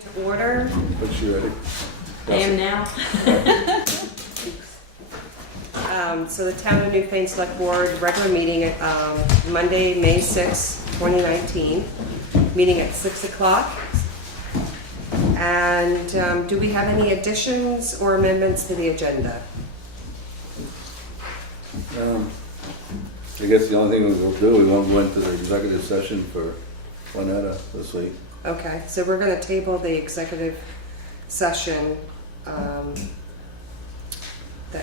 To order. But you ready? I am now. So the Town of Newfane Select Board regular meeting, Monday, May 6, 2019, meeting at 6 o'clock. And do we have any additions or amendments to the agenda? I guess the only thing we'll do, we won't go into the executive session for Juanetta this week. Okay, so we're going to table the executive session that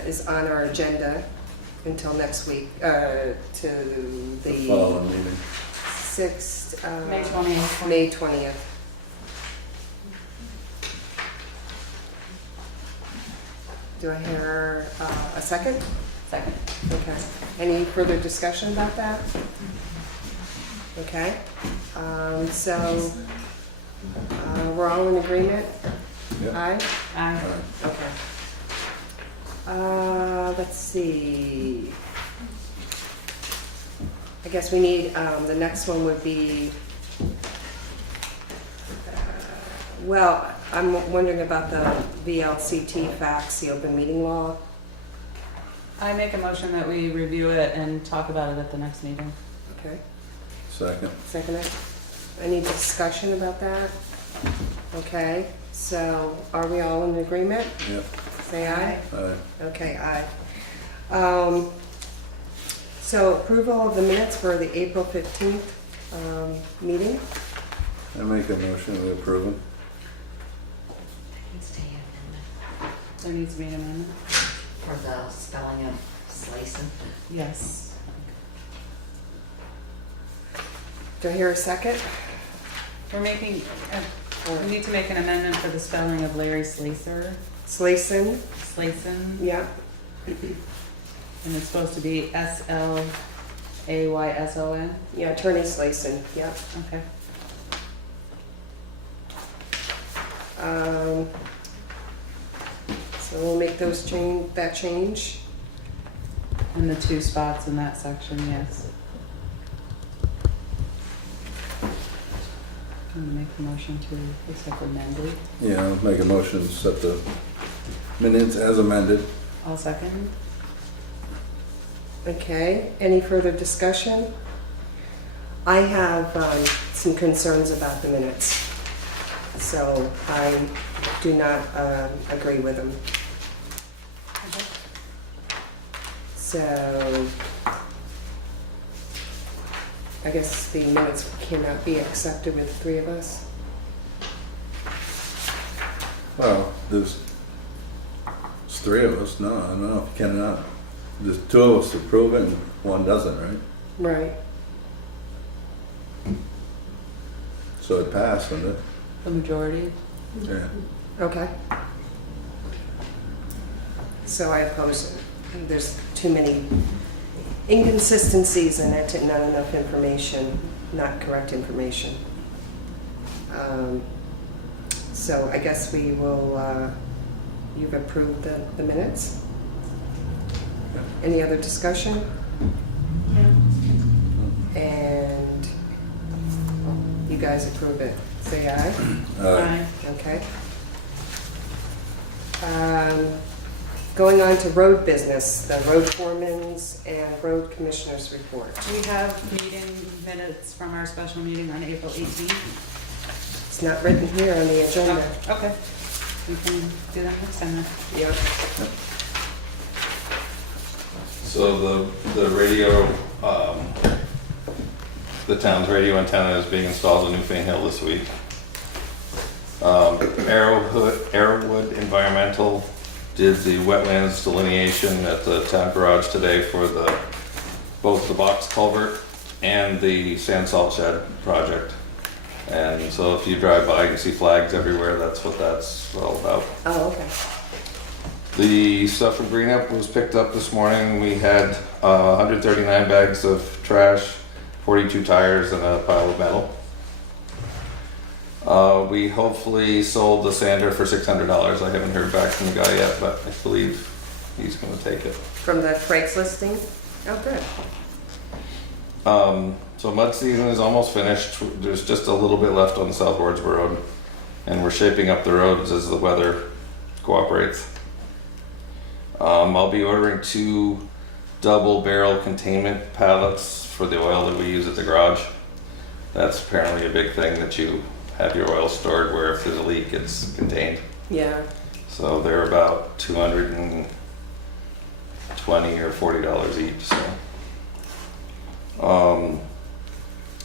is on our agenda until next week, to The following meeting. 6th, May 20th. May 20th. Do I hear a second? Second. Okay. Any further discussion about that? Okay. So we're all in agreement? Yeah. Aye? Aye. Okay. Let's see. I guess we need, the next one would be, well, I'm wondering about the VLCT facts, the open meeting law. I make a motion that we review it and talk about it at the next meeting. Okay. Second. Second it. Any discussion about that? Okay, so are we all in agreement? Yep. Say aye. Aye. Okay, aye. So approval of the minutes for the April 15th meeting. I make a motion, we approve them. There needs to be an amendment. For the spelling of slicing. Yes. Do I hear a second? We're making, we need to make an amendment for the spelling of Larry Slacer, Slayson? Slayson, Yeah. and it's supposed to be S-L-A-Y-S-O-N. Yeah, Attorney Slayson, yeah. Okay. So we'll make those that change. And the two spots in that section, yes. Can you make a motion to accept amended? Yeah, I'll make a motion to set the minutes as amended. I'll second. Okay, any further discussion? I have some concerns about the minutes, so I do not agree with them. So I guess the minutes cannot be accepted with three of us. Well, there's three of us. No, I don't know if you can or not. There's two of us approve it and one doesn't, right? Right. So it passed, didn't it? The majority? Yeah. Okay. So I oppose it. There's too many inconsistencies in it and not enough information, not correct information. So I guess we will, you've approved the minutes? Any other discussion? And you guys approve it. Say aye. Aye. Okay. Going on to road business, the road foremans and road commissioners report. We have meeting minutes from our special meeting on April 18th. It's not written here on the agenda. Oh, okay. We can do that next time then. Yep. So the radio, the town's radio antenna is being installed in Newfane Hill this week. Arrowwood Environmental did the wetlands delineation at the town garage today for both the box culvert and the sand salt shed project. And so if you drive by, you can see flags everywhere. That's what that's all about. Oh, okay. The stuff from Greenup was picked up this morning. We had 139 bags of trash, 42 tires, and a pile of metal. We hopefully sold the sander for $600. I haven't heard back from the guy yet, but I believe he's going to take it. From the Frank's listing? Oh, good. So mud season is almost finished. There's just a little bit left on the South Wardsboro Road. and we're shaping up the roads as the weather cooperates. I'll be ordering 2 double barrel containment pallets for the oil that we use at the garage. That's apparently a big thing, that you have your oil stored where if there's a leak, it's contained. Yeah. So they're about $220 or $40 each. So,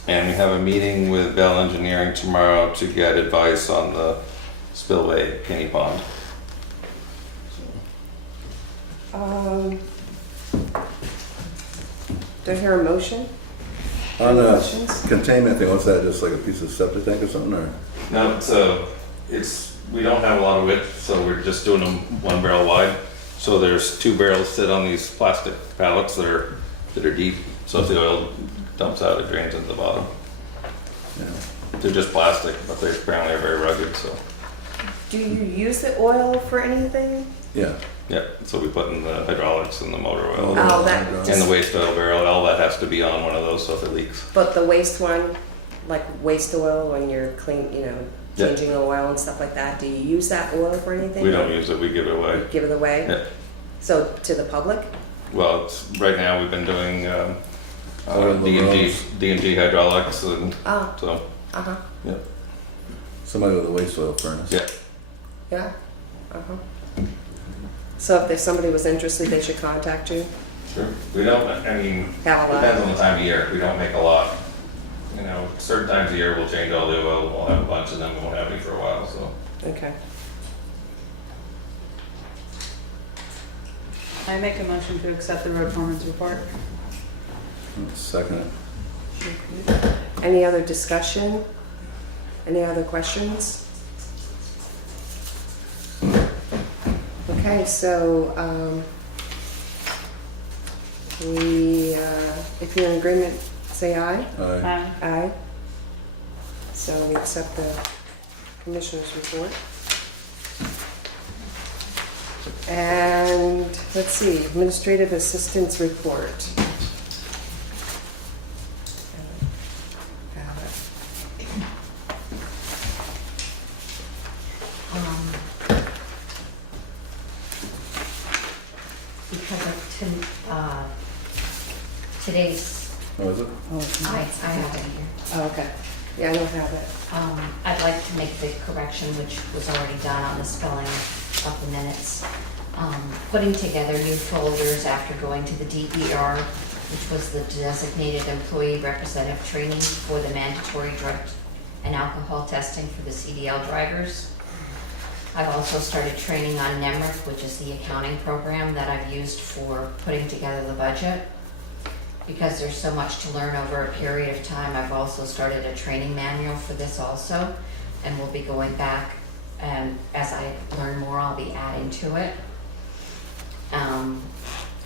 and we have a meeting with Bell Engineering tomorrow to get advice on the spillway at Penny Pond. Do I hear a motion? On Any the questions? containment thing, what's that, just like a piece of septic tank or something, or? No, so we don't have a lot of width, so we're just doing them 1 barrel wide. So there's 2 barrels sit on these plastic pallets that are deep. So if the oil dumps out, it drains into the bottom. Yeah. They're just plastic, but they apparently are very rugged. So Do you use the oil for anything? Yeah. yeah, so we put in the hydraulics and the motor oil Oh, that and just, the waste oil barrel. All that has to be on one of those, so if it leaks. but the waste one, like waste oil when you're clean, you know, Yeah. changing oil and stuff like that, do you use that oil for anything? We don't use it. We give it away. Give it away? Yeah. So to the public? Well, right now we've been doing Oil in the roads. D&G hydraulics, and Oh, so uh-huh, yeah, Somebody with a waste oil furnace. yeah. yeah, uh-huh. So if there's somebody was interested, they should contact you? Sure. We don't. I mean, Have a lot? depends on the time of year. We don't make a lot. You know, certain times of year we'll change all the oil. We'll have a bunch, and then we won't have any for a while. So Okay. I make a motion to accept the road foreman's report. Second it. Any other discussion? Any other questions? Okay, so, if you're in agreement, say aye. Aye. Aye. So we accept the commissioner's report. And let's see, administrative assistance report. Because of today's, Oh, is it? I have it here. Oh, okay. Yeah, I don't have it. I'd like to make the correction, which was already done on the spelling of the minutes. Putting together new folders after going to the DER, which was the designated employee representative training for the mandatory drug and alcohol testing for the CDL drivers. I've also started training on NEMRIC, which is the accounting program that I've used for putting together the budget. Because there's so much to learn over a period of time, I've also started a training manual for this also, and we'll be going back, and as I learn more, I'll be adding to it.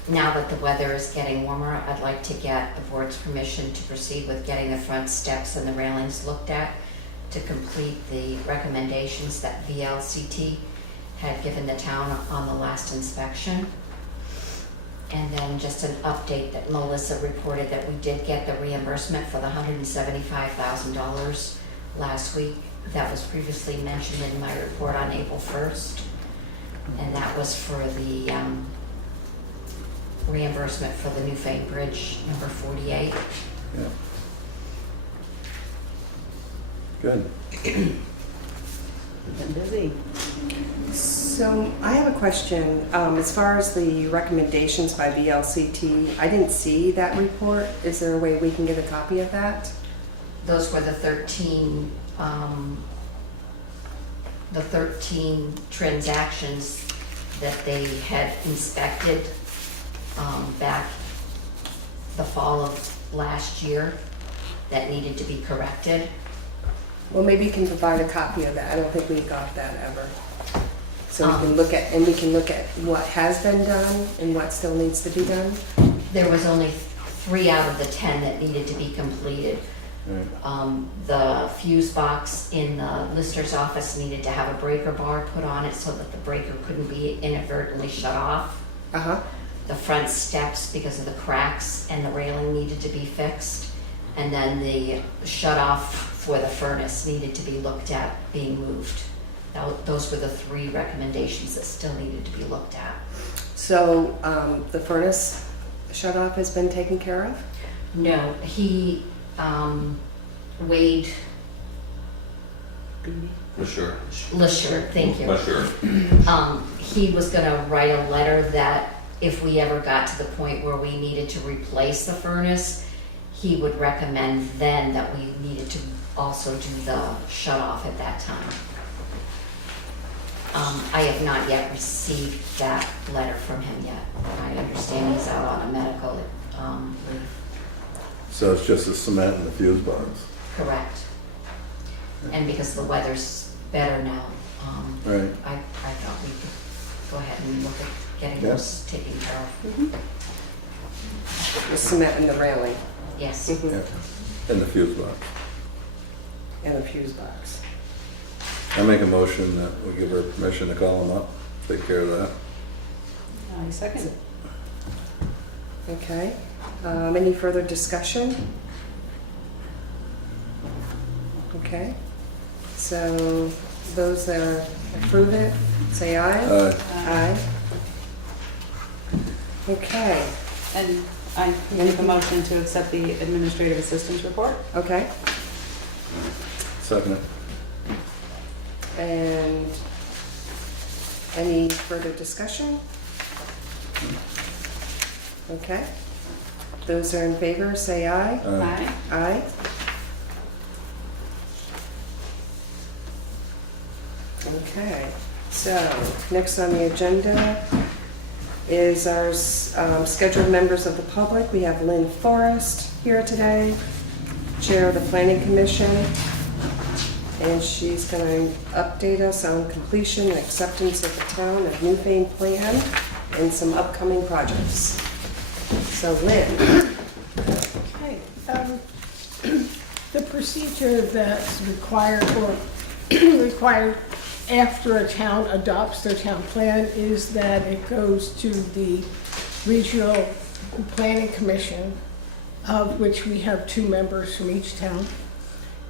Now that the weather is getting warmer, I'd like to get the board's permission to proceed with getting the front steps and the railings looked at to complete the recommendations that VLCT had given the town on the last inspection. And then just an update that Melissa reported that we did get the reimbursement for the $175,000 last week. That was previously mentioned in my report on April 1st. And that was for the reimbursement for the Newfane Bridge number 48. Yeah. Good. Been busy. So I have a question. As far as the recommendations by VLCT, I didn't see that report. Is there a way we can get a copy of that? Those were the 13 transactions that they had inspected back the fall of last year that needed to be corrected. Well, maybe you can provide a copy of that. I don't think we got that ever. So we can Um, look at, what has been done and what still needs to be done. There was only 3 out of the 10 that needed to be completed. Right. The fuse box in the lister's office needed to have a breaker bar put on it so that the breaker couldn't be inadvertently shut off. Uh-huh. The front steps, because of the cracks and the railing, needed to be fixed. And then the shut-off for the furnace needed to be looked at being moved. Those were the 3 recommendations that still needed to be looked at. So the furnace shut-off has been taken care of? No, Wade For sure. Lisher, thank you. For sure. He was gonna write a letter that if we ever got to the point where we needed to replace the furnace, he would recommend then that we needed to also do the shut-off at that time. I have not yet received that letter from him yet. I understand he's out on a medical leave. So it's just the cement and the fuse box. Correct. And because the weather's better now, Right. I thought we could go ahead and look at getting Yeah. those taken care of. Mm-hmm. The cement and the railing. Yes. Mhm. Yeah. And the fuse box. And the fuse box. I make a motion that we give her permission to call them up, take care of that. I second. Okay. Any further discussion? Okay. So those that approve it, say aye. Aye. Okay. And I make a motion to accept the administrative assistance report. Okay. Second it. And any further discussion? Okay. Those are in favor, say aye. Aye. Aye. Okay, so next on the agenda is our scheduled members of the public. We have Lynn Forrest here today, Chair of the Planning Commission, and she's going to update us on completion and acceptance of the town of Newfane plan and some upcoming projects. So Lynn. Okay, the procedure that's required or required after a town adopts their town plan is that it goes to the Regional Planning Commission, of which we have 2 members from each town.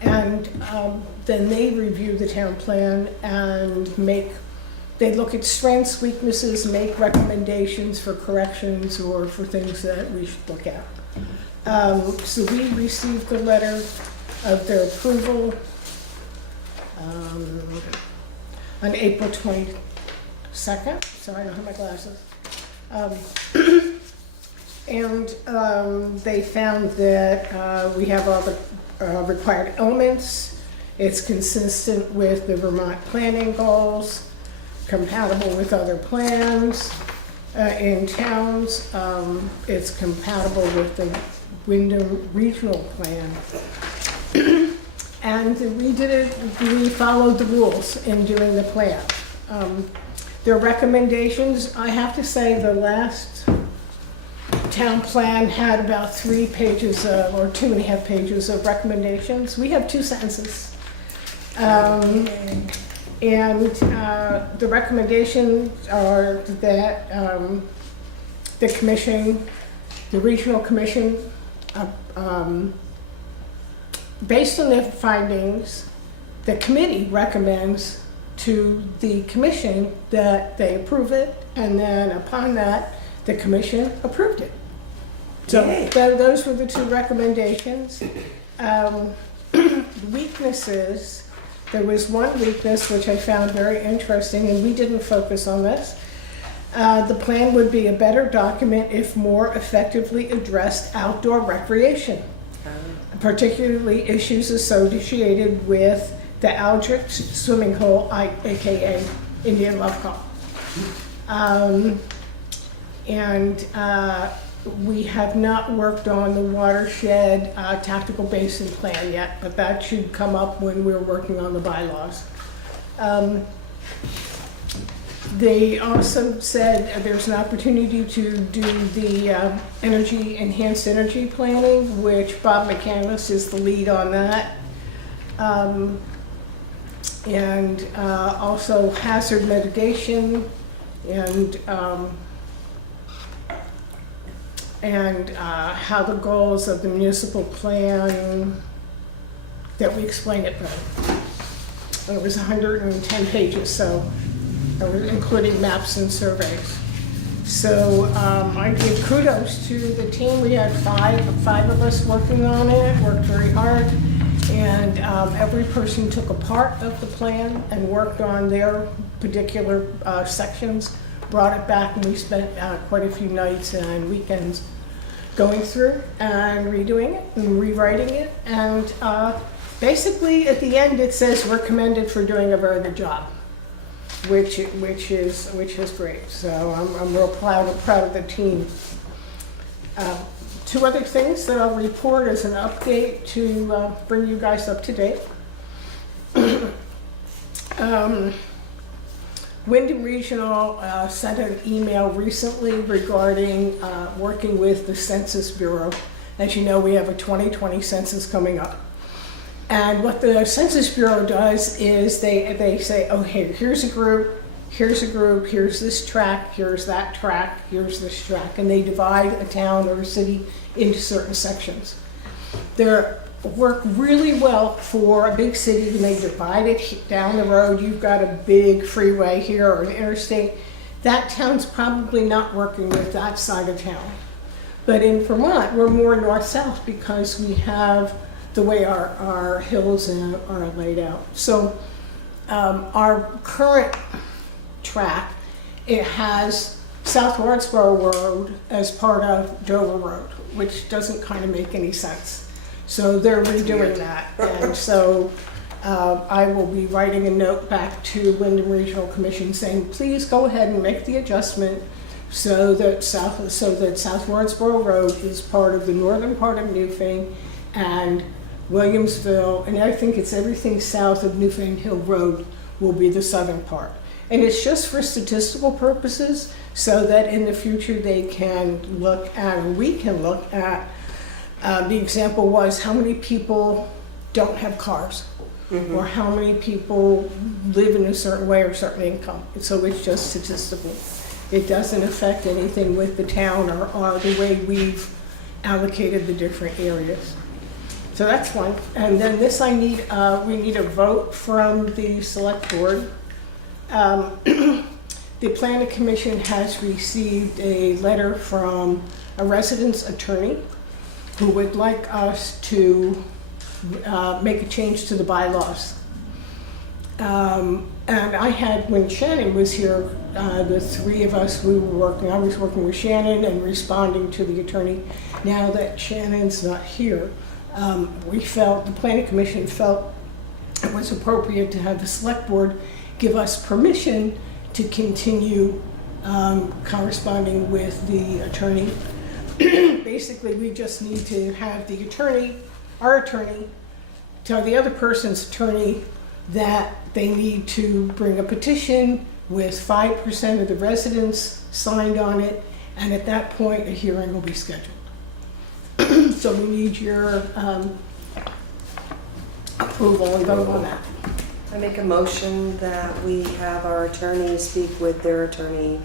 And then they review the town plan and they look at strengths, weaknesses, make recommendations for corrections or for things that we should look at. So we received the letter of their approval on April 22nd, so I don't have my glasses. And they found that we have all the required elements. It's consistent with the Vermont planning goals, compatible with other plans in towns. It's compatible with the Wyndham Regional Plan. And we followed the rules in doing the plan. Their recommendations, I have to say the last town plan had about 3 pages or 2.5 pages of recommendations. We have 2 sentences. And the recommendations are that the commission, the regional commission, based on their findings, the committee recommends to the commission that they approve it, and then upon that, the commission approved it. So Yay. those were the 2 recommendations. Weaknesses, there was one weakness which I found very interesting, and we didn't focus on this. The plan would be a better document if more effectively addressed outdoor recreation, particularly issues associated with the Aldrich swimming hole, aka Indian Love Call. We have not worked on the watershed tactical basin plan yet, but that should come up when we're working on the bylaws. They also said there's an opportunity to do the enhanced energy planning, which Bob McCandless is the lead on that. And also hazard mitigation and and how the goals of the municipal plan, that we explained it better. It was 110 pages, so that was including maps and surveys. So I give kudos to the team. We had five of us working on it, worked very hard, and every person took a part of the plan and worked on their particular sections, brought it back, and we spent quite a few nights and weekends going through and redoing it and rewriting it. And basically, at the end, it says we're commended for doing a very good job, which is great. So I'm real proud of the team. Two other things that I'll report as an update to bring you guys up to date. Wyndham Regional sent an email recently regarding working with the Census Bureau. As you know, we have a 2020 census coming up. And what the Census Bureau does is they say, oh, hey, here's a group, here's this tract, here's that tract, here's this tract. And they divide a town or a city into certain sections. They work really well for a big city when they divide it down the road. You've got a big freeway here or an interstate. That town's probably not working with that side of town. But in Vermont, we're more north-south because we have the way our hills are laid out. So our current track, it has South Wardsboro Road as part of Dover Road, which doesn't kind of make any sense. So they're redoing that. And so I will be writing a note back to Wyndham Regional Commission saying, please go ahead and make the adjustment so that South Wardsboro Road is part of the northern part of Newfane, and Williamsville, and I think it's everything south of Newfane Hill Road will be the southern part. And it's just for statistical purposes, so that in the future they can look at, or we can look at, the example was how many people don't have cars, or how many people live in a certain way or certain income. And so it's just statistical. It doesn't affect anything with the town or the way we've allocated the different areas. So that's one. And then this we need a vote from the select board. The planning commission has received a letter from a resident's attorney who would like us to make a change to the bylaws. And I had, when Shannon was here, the three of us, I was working with Shannon and responding to the attorney. Now that Shannon's not here, the planning commission felt it was appropriate to have the select board give us permission to continue corresponding with the attorney. Basically, we just need to have the attorney, our attorney, tell the other person's attorney that they need to bring a petition with 5% of the residents signed on it, and at that point, a hearing will be scheduled. So we need your approval and vote on that. I make a motion that we have our attorney speak with their attorney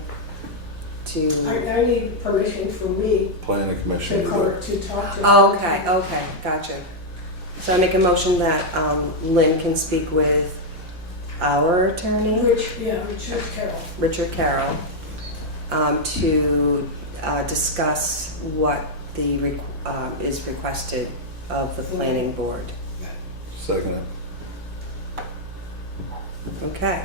to... I need permission from me Planning commission. to talk to. Oh, okay, gotcha. So I make a motion that Lynn can speak with our attorney, Richard Carroll, to discuss what is requested of the planning board. Second it. Okay.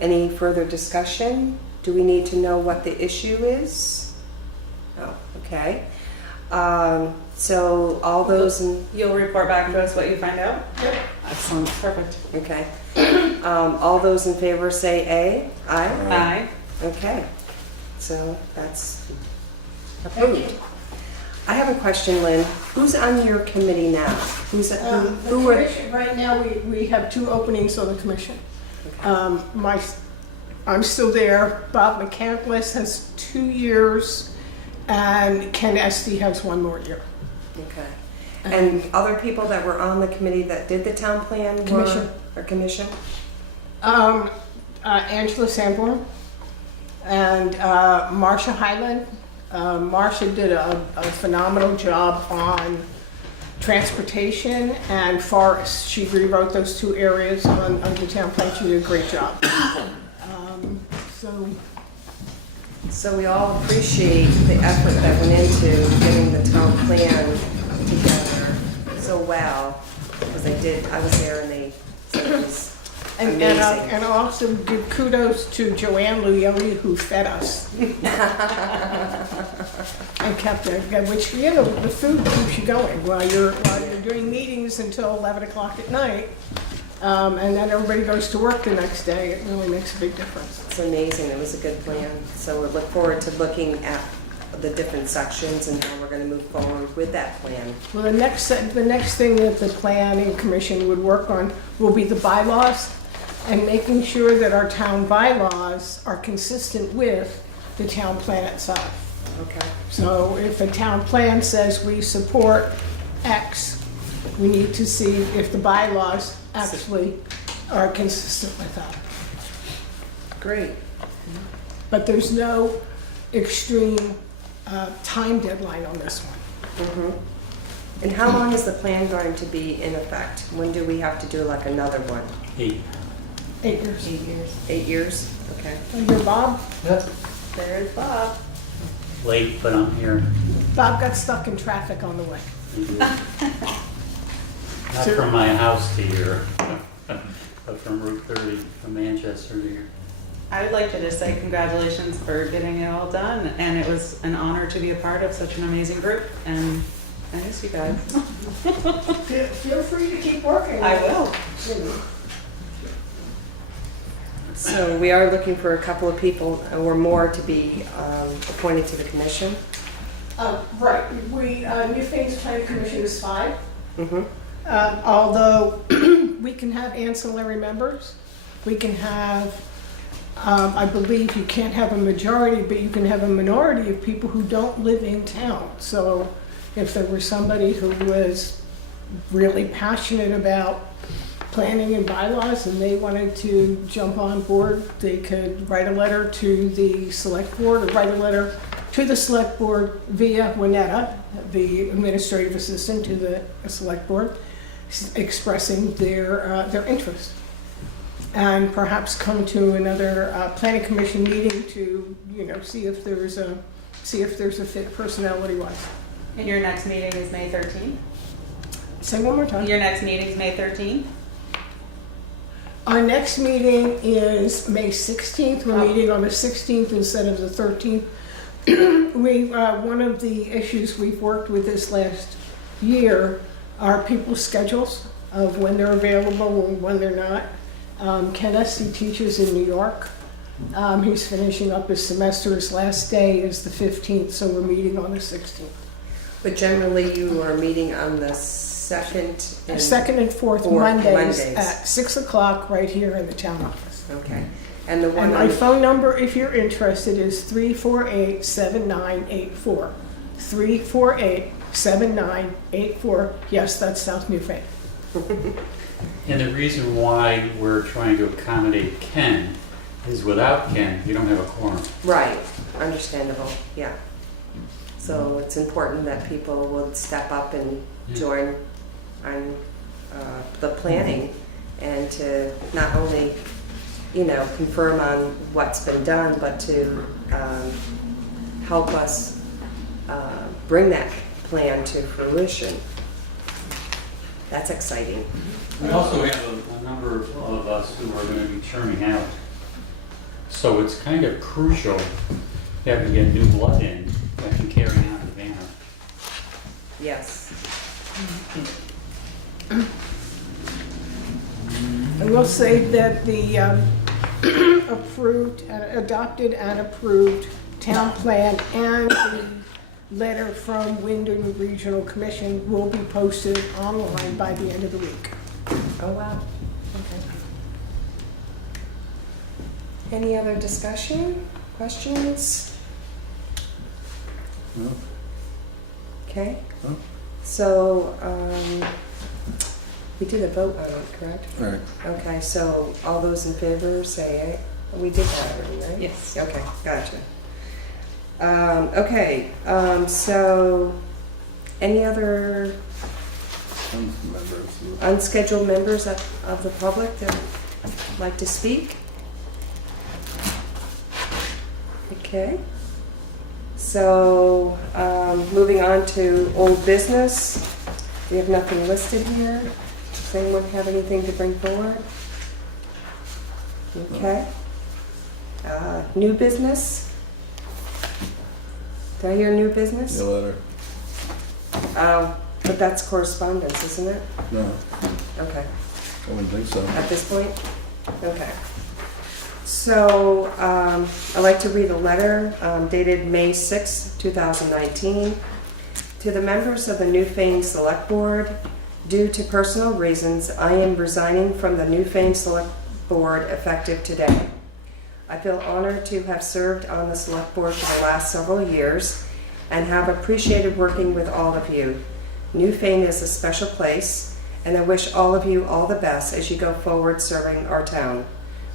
Any further discussion? Do we need to know what the issue is? Oh, okay. So all those in... You'll report back to us what you find out? Yep. Excellent, perfect. Okay. All those in favor say aye. Aye? Aye. Okay. So that's approved. I have a question, Lynn. Who's on your committee now? Who are... Right now, we have two openings on the commission. Okay. I'm still there. Bob McCandless has 2 years, and Ken Esty has 1 more year. Okay. And other people that were on the committee that did the town plan Commission. or commission? Angela Sanborn and Marcia Highland Marcia did a phenomenal job on transportation and Forrest. She rewrote those two areas on the town plan. She did a great job. So So we all appreciate the effort that went into getting the town plan together so well, because I was there and they said it was and amazing. and also give kudos to Joanne Luielli who fed us and kept it, which, you know, the food keeps you going while you're doing meetings until 11 o'clock at night. And then everybody goes to work the next day. It really makes a big difference. It's amazing, it was a good plan. So we look forward to looking at the different sections and how we're gonna move forward with that plan. Well, the next thing that the planning commission would work on will be the bylaws and making sure that our town bylaws are consistent with the town plan itself. Okay. So if a town plan says we support X, we need to see if the bylaws actually are consistent with that. Great. But there's no extreme time deadline on this one. And how long is the plan going to be in effect? When do we have to do like another one? 8 years. 8 years. 8 years? Okay. You're Bob? Yep. There's Bob. Late, but I'm here. Bob got stuck in traffic on the way. Not from my house to here, but from Route 30, from Manchester to here. I would like to just say congratulations for getting it all done, and it was an honor to be a part of such an amazing group, and I miss you guys. Feel free to keep working. I will. So we are looking for a couple of people or more to be appointed to the commission. Right, Newfane's planning commission is 5. Mhm. Although we can have ancillary members, we can have, I believe you can't have a majority, but you can have a minority of people who don't live in town. So if there was somebody who was really passionate about planning and bylaws and they wanted to jump on board, they could write a letter to the select board or write a letter to the select board via Winetta, the administrative assistant to the select board, expressing their interest. And perhaps come to another planning commission meeting to, you know, see if there's a fit personality-wise. And your next meeting is May 13th? Say one more time. Your next meeting is May 13th? Our next meeting is May 16th. We're meeting on the 16th instead of the 13th. One of the issues we've worked with this last year are people's schedules of when they're available and when they're not. Ken Esty teaches in New York. He's finishing up his semester. His last day is the 15th, so we're meeting on the 16th. But generally you are meeting on the second and... Second and fourth Fourth Mondays Mondays. at 6 o'clock right here in the town office. Okay. And the one And my on... phone number, if you're interested, is 348-7984. 348-7984. Yes, that's South Newfane. And the reason why we're trying to accommodate Ken is without Ken, you don't have a quorum. Right, understandable, yeah. So it's important that people would step up and join on the planning and to not only, you know, confirm on what's been done, but to help us bring that plan to fruition. That's exciting. We also have a number of us who are going to be churning out. So it's kind of crucial that we get new blood in that can carry on the banner. Yes. I will say that the adopted and approved town plan and the letter from Wyndham Regional Commission will be posted online by the end of the week. Oh, wow. Okay. Any other discussion, questions? No? Okay. No? So, we did a vote on it, correct? All right. Okay, so all those in favor say aye. We did that already, right? Yes. Okay, gotcha. Okay, so any other Some members. unscheduled members of the public that would like to speak? Okay. So, moving on to old business. We have nothing listed here. Does anyone have anything to bring forward? Okay. New business? Did I hear new business? Your letter. But that's correspondence, isn't it? No, Okay. I wouldn't think so. At this point? Okay. So, I'd like to read a letter dated May 6, 2019, to the members of the Newfane Selectboard. Due to personal reasons, I am resigning from the Newfane Selectboard effective today. I feel honored to have served on the Select Board for the last several years and have appreciated working with all of you. Newfane is a special place, and I wish all of you all the best as you go forward serving our town.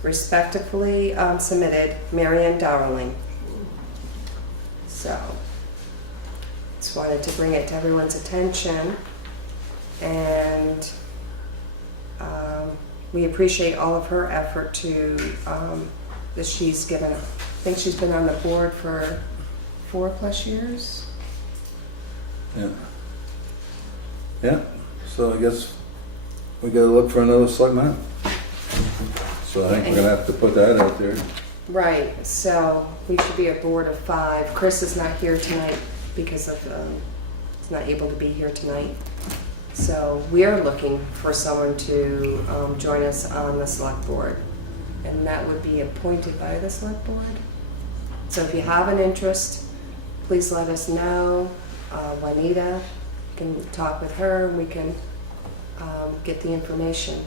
Respectfully submitted, Marion, Dowling. So, just wanted to bring it to everyone's attention, and we appreciate all of her effort that she's given. I think she's been on the board for 4+ years. Yeah. Yeah, so I guess we gotta look for another selectman. So I think we're gonna have to put that out there. Right, so we should be a board of 5. Chris is not here tonight because of, he's not able to be here tonight. So we are looking for someone to join us on the select board. And that would be appointed by the select board. So if you have an interest, please let us know. Juanita, you can talk with her, and we can get the information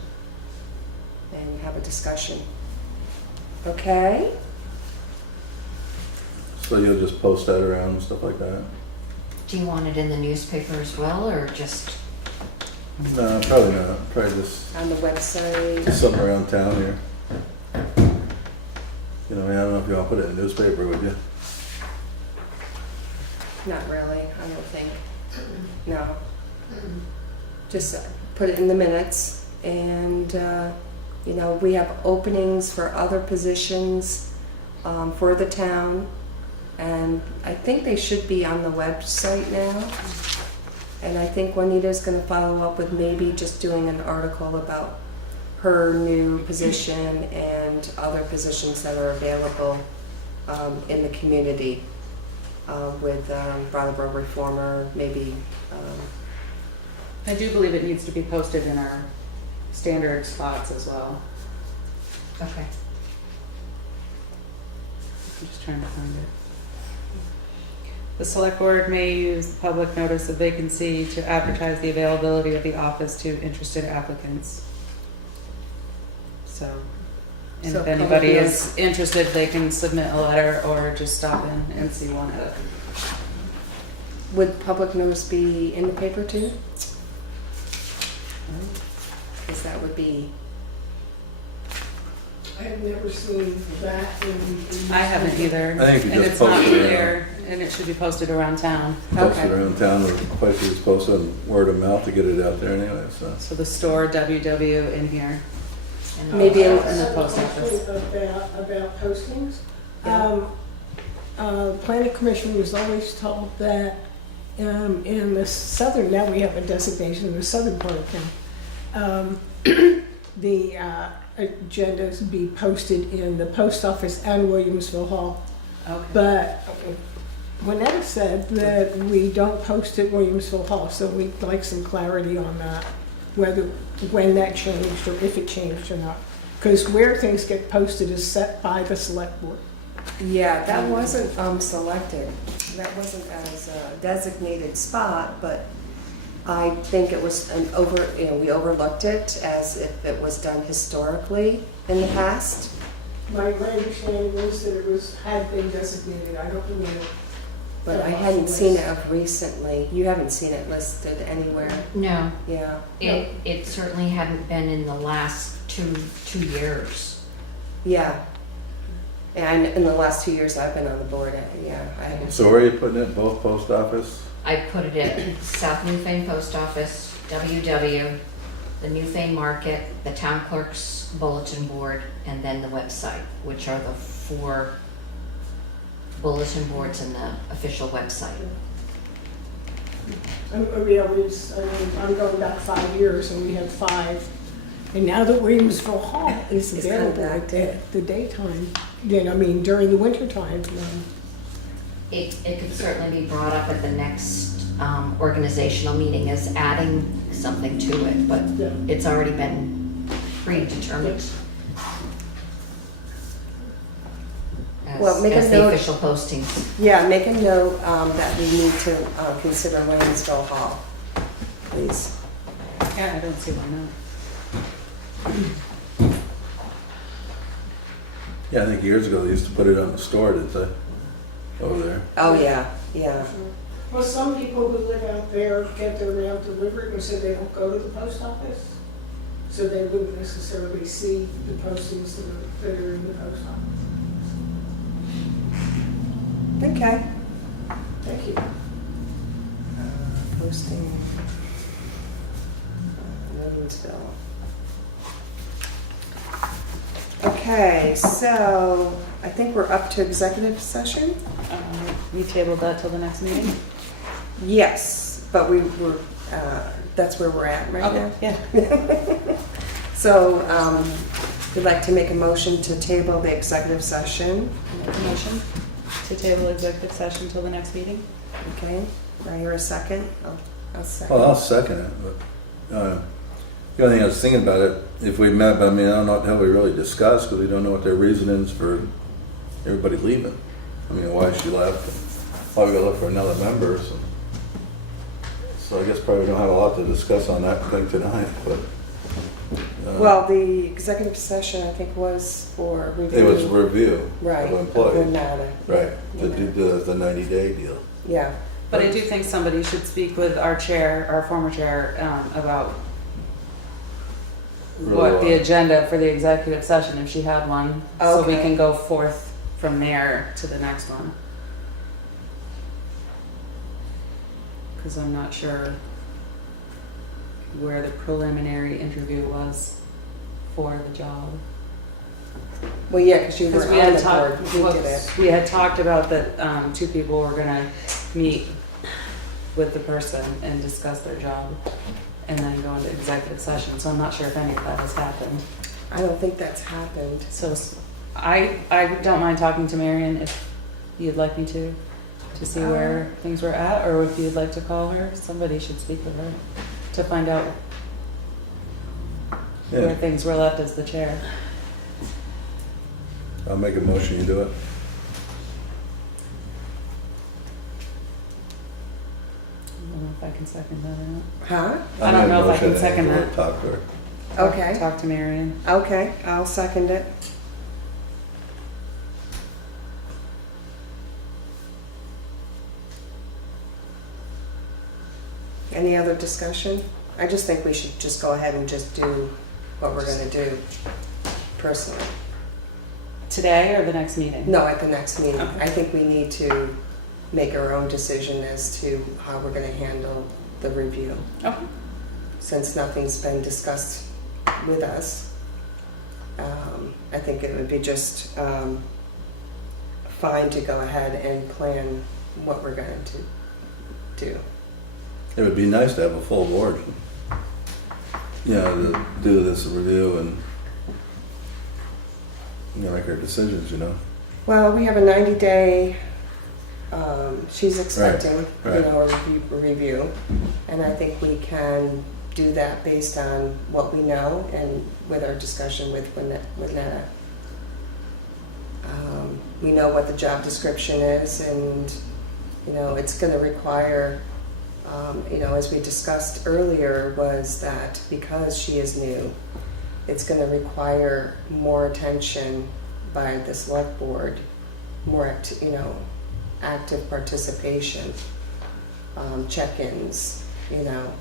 and have a discussion. Okay? So you'll just post that around and stuff like that? Do you want it in the newspaper as well, or just, No, probably not. Probably just On the website. something around town here. You know, I don't know if you want to put it in the newspaper, would you? Not really, I don't think. No. Just put it in the minutes, and, you know, we have openings for other positions for the town, and I think they should be on the website now. And I think Juanita's gonna follow up with maybe just doing an article about her new position and other positions that are available in the community with Brattleboro Reformer, maybe. I do believe it needs to be posted in our standard spots as well. okay. I'm just trying to find it. The select board may use the public notice of vacancy to advertise the availability of the office to interested applicants. So, and So if anybody public is interested, they can submit a letter or just stop in and see one of it. Would public notice be in the paper too? Because that would be, I've never seen that in. I haven't either. I think you And just it's not post it around. there, and it should be posted around town. Post it Okay. around town, or places it's posted, and word of mouth to get it out there anyway, so. So the store, WW in here. And Maybe in the post office. About postings. Yeah. Planning Commission was always told that in the southern, now we have a designation in the southern part of town, the agendas be posted in the post office and Williamsville Hall. Okay. But Juanetta said that we don't post at Williamsville Hall, so we'd like some clarity on that, when that changed or if it changed or not. Because where things get posted is set by the select board. yeah, that wasn't selected. That wasn't as a designated spot, but I think it was we overlooked it as if it was done historically in the past. My understanding was that had been designated, I don't remember. But I hadn't seen it of recently. You haven't seen it listed anywhere. No, Yeah. it certainly hadn't been in the last two years. Yeah. And in the last 2 years I've been on the board, yeah, I haven't. So where are you putting it, both post office? I put it at South Newfane Post Office, WW, the Newfane Market, the Town Clerk's Bulletin Board, and then the website, which are the 4 bulletin boards in the official website. I'm going back 5 years and we had 5. And now that Williamsville Hall is It's kind of available active. at the daytime, then, I mean, during the winter time, It could certainly be brought up at the next organizational meeting as adding something to it, but Yeah. it's already been predetermined Well, make a as the note- official postings. Yeah, make a note that we need to consider Williamsville Hall, please. Yeah, I don't see why not. Yeah, I think years ago they used to put it on the store, didn't they? Over there. Oh, yeah, yeah. well, some people who live out there get their mail delivered and so they don't go to the post office. So they wouldn't necessarily see the postings that are in the post office. Okay. Thank you. Posting. Williamsville. Okay, so I think we're up to executive session? We tabled that till the next meeting? Yes, but we're, that's where we're at right now. Yeah. So, we'd like to make a motion to table the executive session. Make a motion to table executive session till the next meeting? Okay, do I hear a second? I'll second. Well, I'll second it, but, the only thing I was thinking about it, if we met, but I mean, I don't know what the hell we really discussed, because we don't know what their reason is for everybody leaving. I mean, why she left, and why we gotta look for another member, so I guess probably we don't have a lot to discuss on that thing tonight, but. Well, the executive session, I think, was for review. It was review Right. of of employees, Renata. right, Yeah. the 90-day deal. Yeah, But I do think somebody should speak with our chair, our former chair, about what the agenda for the executive session, if she had one, so we Okay. can go forth from there to the next one. Because I'm not sure where the preliminary interview was for the job. well, yeah, because you were Because on we had the board, talked, we did it. we had talked about that 2 people were gonna meet with the person and discuss their job and then go into executive session, so I'm not sure if any of that has happened. I don't think that's happened. So I don't mind talking to Marion if you'd like me to see where things were at, or if you'd like to call her, somebody should speak with her to find out where Yeah, things were left as the chair. I'll make a motion, you do it. I don't know if I can second that or not. Huh? I don't made a know if I motion can second and that. Talk to her. Okay, Talk to Marion. okay, I'll second it. Any other discussion? I just think we should just go ahead and just do what we're gonna do personally. Today or the next meeting? No, at the next meeting. Okay. I think we need to make our own decision as to how we're gonna handle the review. Okay. Since nothing's been discussed with us, I think it would be just fine to go ahead and plan what we're going to do. It would be nice to have a full board, you know, to do this review and, you know, make our decisions, you know. Well, we have a 90-day, she's expecting, right. you know, a review. And I think we can do that based on what we know and with our discussion with Netta. We know what the job description is, and, you know, it's going to require, you know, as we discussed earlier, was that because she is new, it's going to require more attention by the select board, more active participation, check-ins, you know,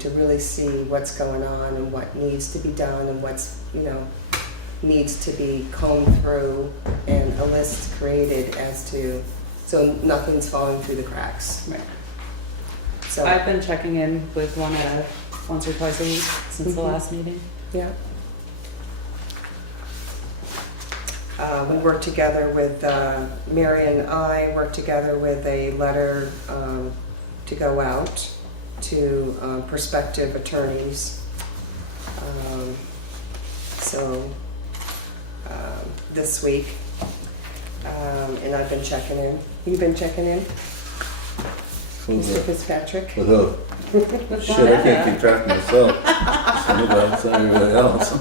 to really see what's going on and what needs to be done and what's, you know, needs to be combed through and a list created as to, so nothing's falling through the cracks. Right. So, I've been checking in with one once or twice a week since the Mhm. last meeting. yeah. We worked together with, Marion and I worked together with a letter to go out to prospective attorneys. So this week, and I've been checking in. You've been checking in, Mr. Fitzpatrick? With who? Shit, I can't keep track of myself. Somebody, everybody else.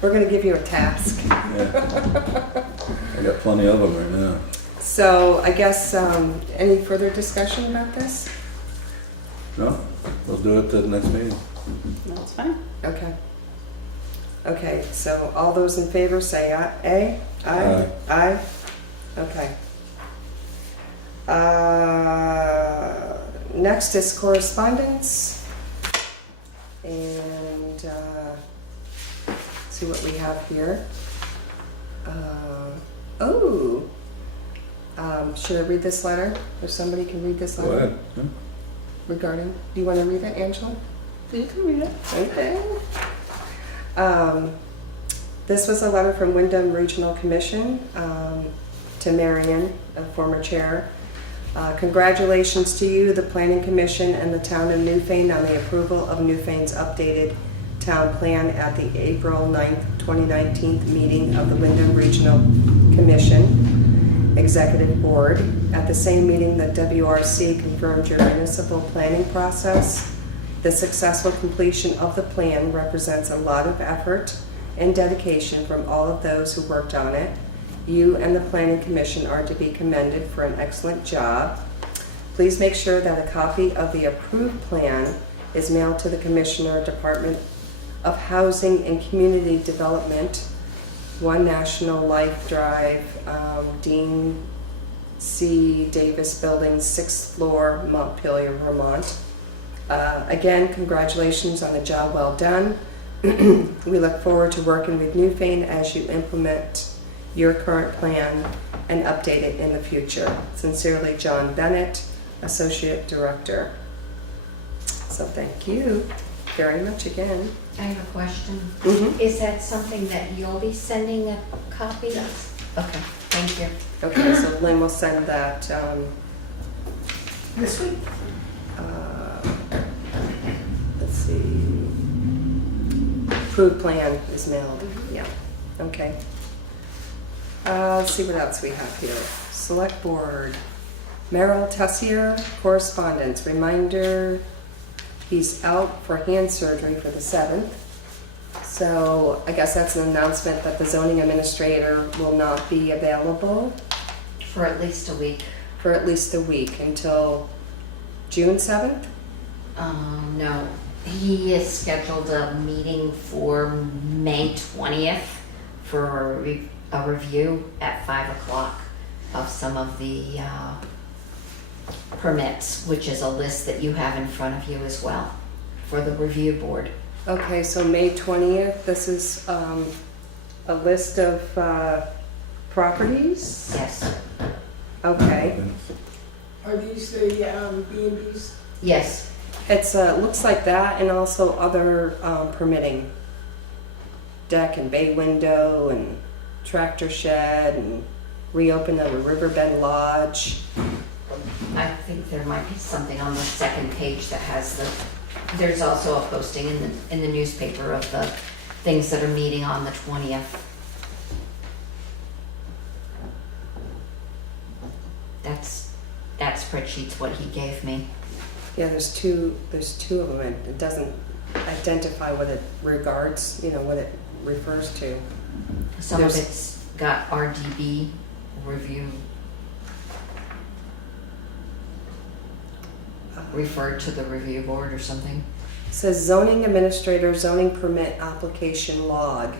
We're gonna give you a task. Yeah. I got plenty of them right now. So I guess, any further discussion about this? No, we'll do it at the next meeting. That's fine. Okay. Okay, so all those in favor say aye. Aye? Aye? Okay. Next is correspondence. And, see what we have here. Should I read this letter? If somebody can read this Go letter? ahead. Yeah. Regarding, do you want to read it, Angela? You can read it. Okay. This was a letter from Wyndham Regional Commission to Marion, a former chair. Congratulations to you, the Planning Commission, and the town of Newfane on the approval of Newfane's updated town plan at the April 9th, 2019 meeting of the Wyndham Regional Commission Executive Board. At the same meeting, the WRC confirmed your municipal planning process. The successful completion of the plan represents a lot of effort and dedication from all of those who worked on it. You and the Planning Commission are to be commended for an excellent job. Please make sure that a copy of the approved plan is mailed to the Commissioner, Department of Housing and Community Development, 1 National Life Drive, Dean C. Davis Building, 6th floor, Montpelier, Vermont. Again, congratulations on a job well done. We look forward to working with Newfane as you implement your current plan and update it in the future. Sincerely, John Bennett, Associate Director. So thank you very much again. I have a question. Mhm. Is that something that you'll be sending a copy of? Okay, thank you. Okay, so Lynn will send that, This week? let's see, approved plan is mailed, yeah, okay. Let's see what else we have here. Select Board, Merrill Tessier, Correspondence, reminder, he's out for hand surgery for the 7th. So I guess that's an announcement that the zoning administrator will not be available For at least a week. for at least a week until June 7th? No, he has scheduled a meeting for May 20th for a review at 5 o'clock of some of the permits, which is a list that you have in front of you as well for the review board. Okay, so May 20th, this is a list of properties? Yes, Okay. Are these the B&Bs? yes, It's, looks like that and also other permitting. Deck and bay window and tractor shed and reopen of a riverbend lodge. I think there might be something on the second page that has there's also a posting in the newspaper of the things that are meeting on the 20th. That spreadsheet's what he gave me. Yeah, there's two of them and it doesn't identify what it regards, what it refers to. Some of There's- it's got RDB review referred to the review board or something. Says zoning administrator zoning permit application log.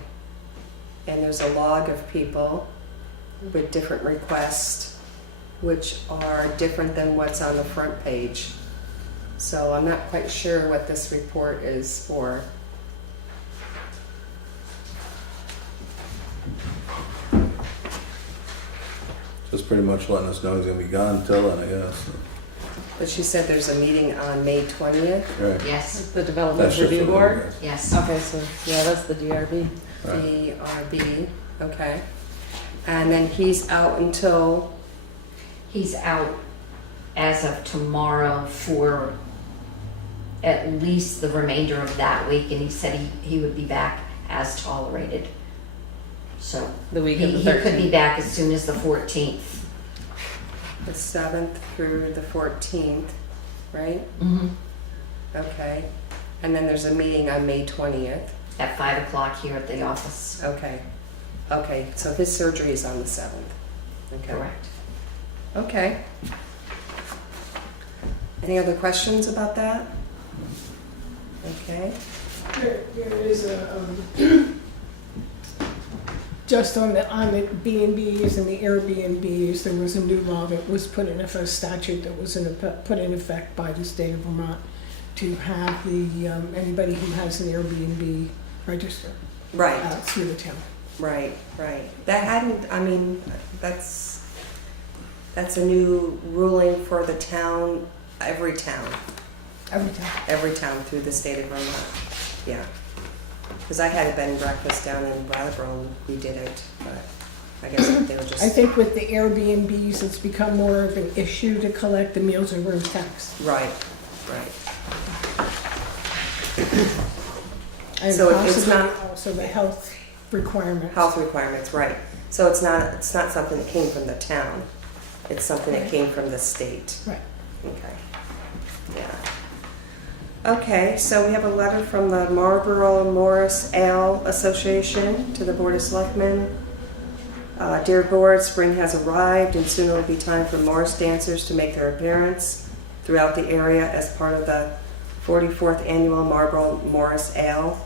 And there's a log of people with different requests, which are different than what's on the front page. So I'm not quite sure what this report is for. Just pretty much letting us know he's gonna be gone until then, I guess. But she said there's a meeting on May 20th, Right. Yes, The Development That's just Review what I Board? guess. yes. Okay, so, yeah, that's the DRB. Right. DRB, okay. And then he's out until, He's out as of tomorrow for at least the remainder of that week, and he said he would be back as tolerated. So The week he of the could be 13th. back as soon as the 14th. the 7th through the 14th, right? Mm-hmm. Okay. And then there's a meeting on May 20th. At 5 o'clock here at the office. Okay. Okay, so his surgery is on the 7th. Okay. Correct. Okay. Any other questions about that? Okay. There is a, just on the B&Bs and the Airbnbs, there was a new law that was put in, a statute that was put in effect by the state of Vermont to have the, anybody who has an Airbnb register Right, through the town. right. That hadn't, I mean, that's a new ruling for the town, every town Every town. through the state of Vermont. Yeah. Because I had a bed and breakfast down in Brattleboro, and we did it, but I guess they were just. I think with the Airbnbs, it's become more of an issue to collect the meals and room tax. Right. And So it's possibly not- also the health requirements. Health requirements, right. So it's not something that came from the town. It's something that came from the state. Right. Okay. Yeah. Okay, so we have a letter from the Marlborough Morris Ale Association to the Board of Selectmen. Dear Board, spring has arrived and soon it will be time for Morris dancers to make their appearance throughout the area as part of the 44th Annual Marlborough Morris Ale.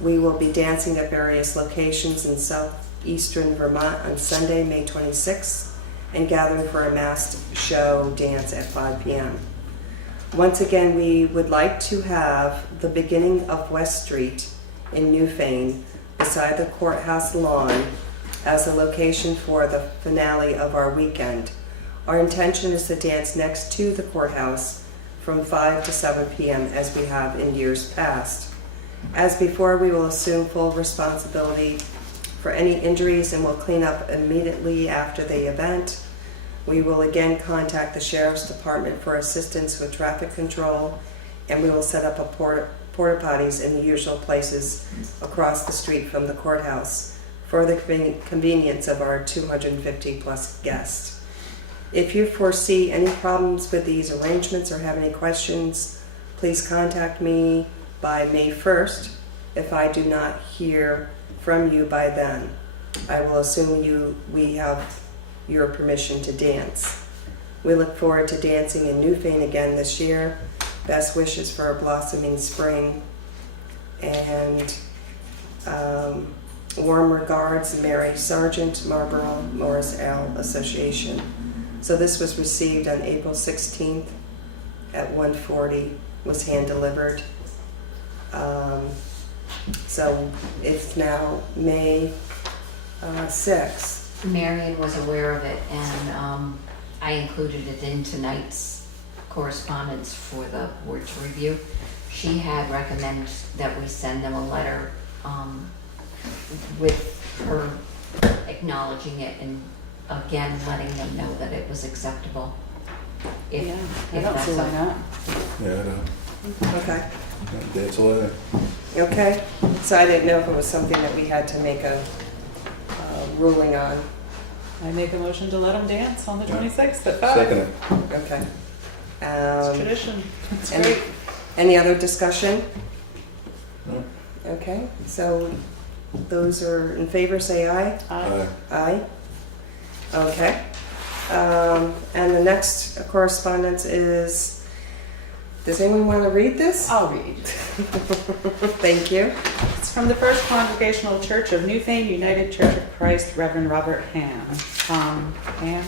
We will be dancing at various locations in southeastern Vermont on Sunday, May 26th, and gathering for a masked show dance at 5 p.m. Once again, we would like to have the beginning of West Street in Newfane beside the courthouse lawn as a location for the finale of our weekend. Our intention is to dance next to the courthouse from 5 to 7 p.m. as we have in years past. As before, we will assume full responsibility for any injuries and will clean up immediately after the event. We will again contact the Sheriff's Department for assistance with traffic control, and we will set up a porta potties in the usual places across the street from the courthouse for the convenience of our 250 plus guests. If you foresee any problems with these arrangements or have any questions, please contact me by May 1st. If I do not hear from you by then, I will assume we have your permission to dance. We look forward to dancing in Newfane again this year. Best wishes for a blossoming spring. And warm regards, Mary Sargent, Marlborough Morris Ale Association. So this was received on April 16th at 1:40, was hand delivered. So it's now May 6th. Marion was aware of it, and I included it in tonight's correspondence for the board to review. She had recommended that we send them a letter with her acknowledging it and again letting them know that it was acceptable. If, Yeah, I if don't that's see why a- not. Yeah, I know. Okay. Dance away. Okay, so I didn't know if it was something that we had to make a ruling on. I make a motion to let them dance on the 26th at 5. Second it. Okay. It's tradition. It's and- great. Any other discussion? No. Okay, so those are in favor, say aye. Aye. Aye. Okay. And the next correspondence is, does anyone want to read this? I'll read. Thank you. It's from the First Congregational Church of Newfane United Church of Christ, Reverend Robert Ham. Ham?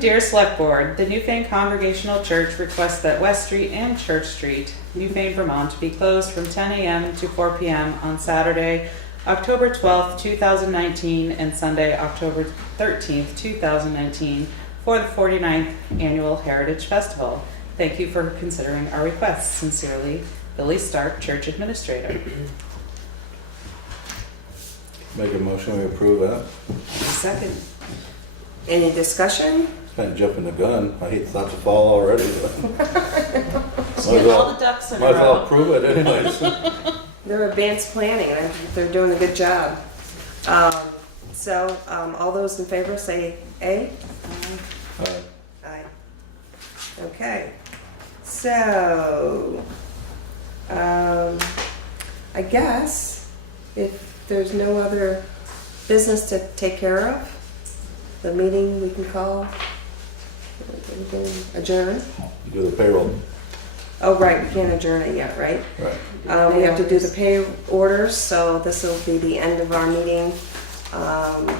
Dear Select Board, the Newfane Congregational Church requests that West Street and Church Street, Newfane, Vermont, be closed from 10 a.m. to 4 p.m. on Saturday, October 12th, 2019, and Sunday, October 13th, 2019, for the 49th Annual Heritage Festival. Thank you for considering our requests. Sincerely, Billy Stark, Church Administrator. Make a motion, we approve that. Second. Any discussion? Kind of jumping the gun. I hate the thoughts of fall already, but Just getting all the ducks in a might as well row. approve it anyways. They're advanced planning, and I think they're doing a good job. So, all those in favor say aye. Aye. Okay. So, I guess if there's no other business to take care of, the meeting we can call, we can adjourn. You do the payroll. Oh, right, we can't adjourn it yet, right? Right. We have to do the pay orders, so this will be the end of our meeting. And,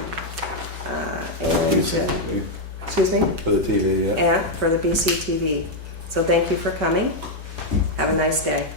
excuse me? For the TV, yeah. And for the BCTV. So thank you for coming. Have a nice day.